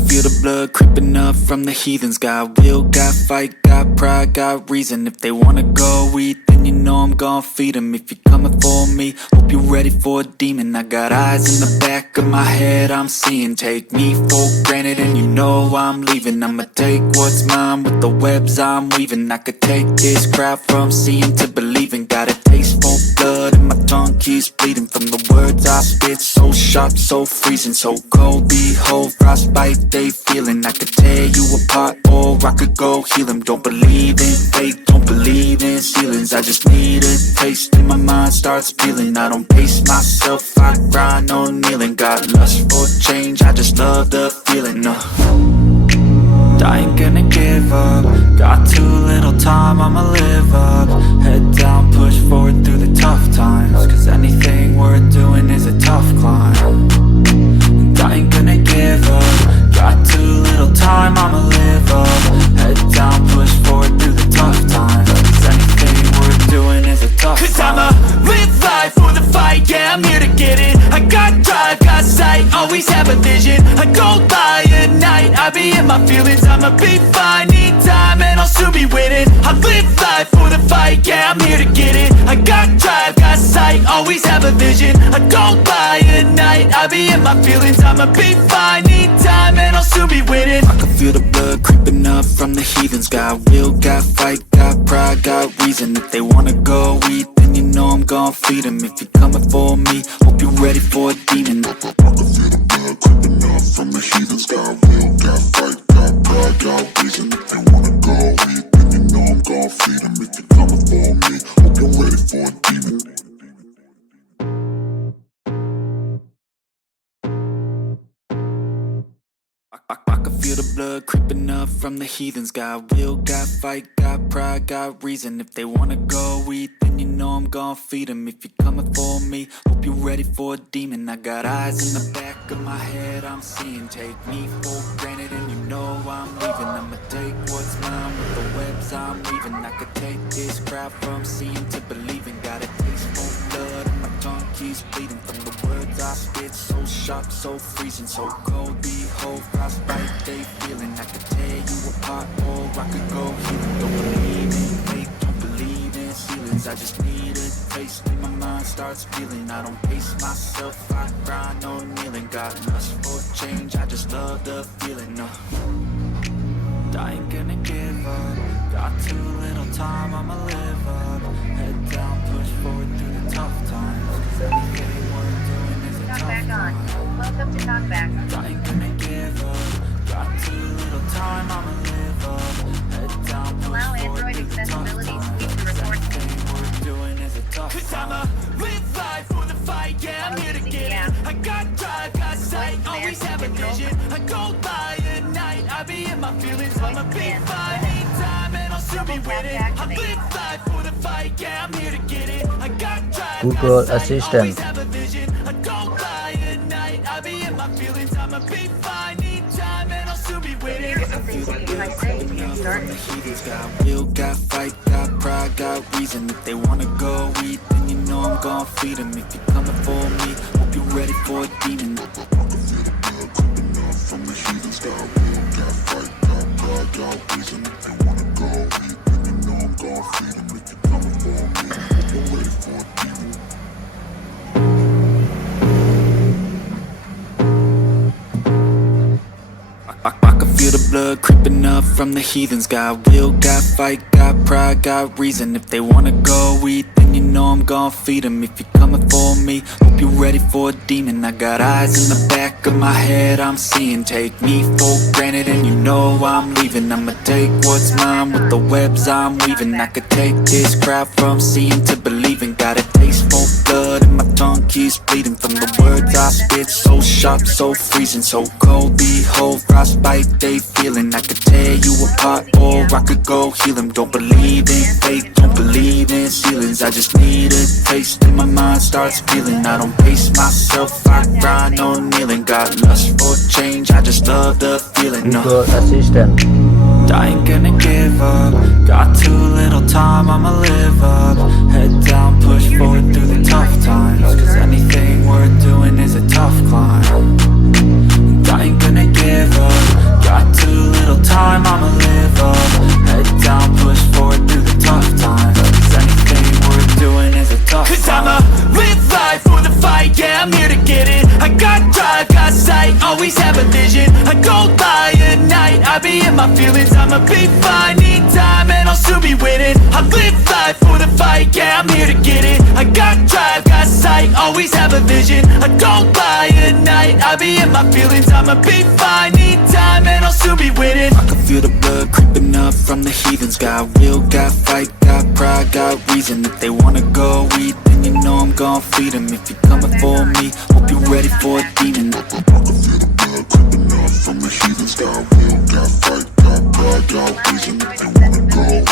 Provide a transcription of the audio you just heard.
can feel the blood creeping up from the heathens. Got will, got fight, got pride, got reason. If they wanna go eat, then you know I'm gon' feed them. If you're coming for me, hope you're ready for a demon. I got eyes in the back of my head, I'm seeing. Take me for granted and you know I'm leaving. I'ma take what's mine with the webs I'm weaving. I could take this crowd from seeing to believing. Got a taste for blood and my tongue keeps bleeding from the words I spit. So sharp, so freezing, so cold. Behold, frostbite they feeling. I could tear you apart or I could go heal them. Don't believe in fate, don't believe in ceilings. I just need a taste and my mind starts peeling. I don't pace myself, I grind on kneeling. Got lust for change, I just love the feeling. I ain't gonna give up. Got too little time, I'ma live up. Head down, push forward through the tough times. Cause anything worth doing is a tough climb. And I ain't gonna give up. Got too little time, I'ma live up. Head down, push forward through the tough times. Cause anything worth doing is a tough climb. Cause I'ma live life for the fight, yeah, I'm here to get it. I got drive, got sight, always have a vision. I don't lie at night, I be in my feelings. I'ma be fine, need time and I'll soon be winning. I live life for the fight, yeah, I'm here to get it. I got drive, got sight, always have a vision. I don't lie at night, I be in my feelings. I'ma be fine, need time and I'll soon be winning. I can feel the blood creeping up from the heathens. Got will, got fight, got pride, got reason. If they wanna go eat, then you know I'm gon' feed them. If you're coming for me, hope you're ready for a demon. I can feel the blood creeping up from the heathens. Got will, got fight, got pride, got reason. If they wanna go eat, then you know I'm gon' feed them. If you're coming for me, hope you're ready for a demon. I can feel the blood creeping up from the heathens. Got will, got fight, got pride, got reason. If they wanna go eat, then you know I'm gon' feed them. If you're coming for me, hope you're ready for a demon. I got eyes in the back of my head, I'm seeing. Take me for granted and you know I'm leaving. I'ma take what's mine with the webs I'm weaving. I could take this crowd from seeing to believing. Got a taste for blood and my tongue keeps bleeding from the words I spit. So sharp, so freezing, so cold. Behold, frostbite they feeling. I could tear you apart or I could go healing. Don't believe in fate, don't believe in ceilings. I just need a taste and my mind starts feeling. I don't pace myself, I grind on kneeling. Got lust for change, I just love the feeling. I ain't gonna give up. Got too little time, I'ma live up. Head down, push forward through the tough times. Cause anything worth doing is a tough climb. Welcome to Talkback. I ain't gonna give up. Got too little time, I'ma live up. Head down, push Allow forward Android through the tough accessibility times. suite to report. Anything worth doing is a tough Cause I'ma live life for the fight, yeah, I'm here to get it. I got drive, got sight, always have a vision. I go by at night, I be in my feelings. I'ma be fine, need time and I'll soon be winning. I live life for the fight, yeah, I'm here to get it. I got drive, Google got sight, Assistant. always have a vision. I go by at night, I be in my feelings. I'ma be fine, need time and I'll soon be winning. Got will, got fight, got pride, got reason. If they wanna go eat, then you know I'm gon' feed them. If you're coming for me, hope you're ready for a demon. I can feel the blood creeping up from the heathens. Got will, got fight, got pride, got reason. If they wanna go eat, then you know I'm gon' feed them. If you're coming for me, hope you're ready for a demon. I can feel the blood creeping up from the heathens. Got will, got fight, got pride, got reason. If they wanna go eat, then you know I'm gon' feed them. If you're coming for me, hope you're ready for a demon. I got eyes in the back of my head, I'm seeing. Take me for granted and you know I'm leaving. I'ma take what's mine with the webs I'm weaving. I could take this crowd from seeing to believing. Got a taste for blood and my tongue keeps bleeding from the words I spit. So sharp, so freezing, so cold. Behold, frostbite they feeling. I could tear you apart or I could go heal them. Don't believe in fate, don't believe in ceilings. I just need a taste and my mind starts feeling. I don't pace myself, I grind on kneeling. Got lust for change, I just love the feeling. Google Assistant. I ain't gonna give up. Got too little time, I'ma live up. Head down, push forward through the tough times. Cause anything worth doing is a tough climb. And I ain't gonna give up. go lie at night, I be in my feelings, I'ma be fine. Need time and I'll soon be winning. I live life for the fight, yeah, I'm here to get it. I got drive, got sight, always have a vision. I don't lie at night, I be in my feelings, I'ma be fine. Need time and I'll soon be winning. I can feel the blood creeping up from the heathens. Got will, got fight, got pride, got reason. If they wanna go eat, then you know I'm gon' feed them. If you're coming for me, hope you're ready for a demon. I can feel the blood creeping up from the heathens. Got will, got fight, got pride, got reason. If they wanna go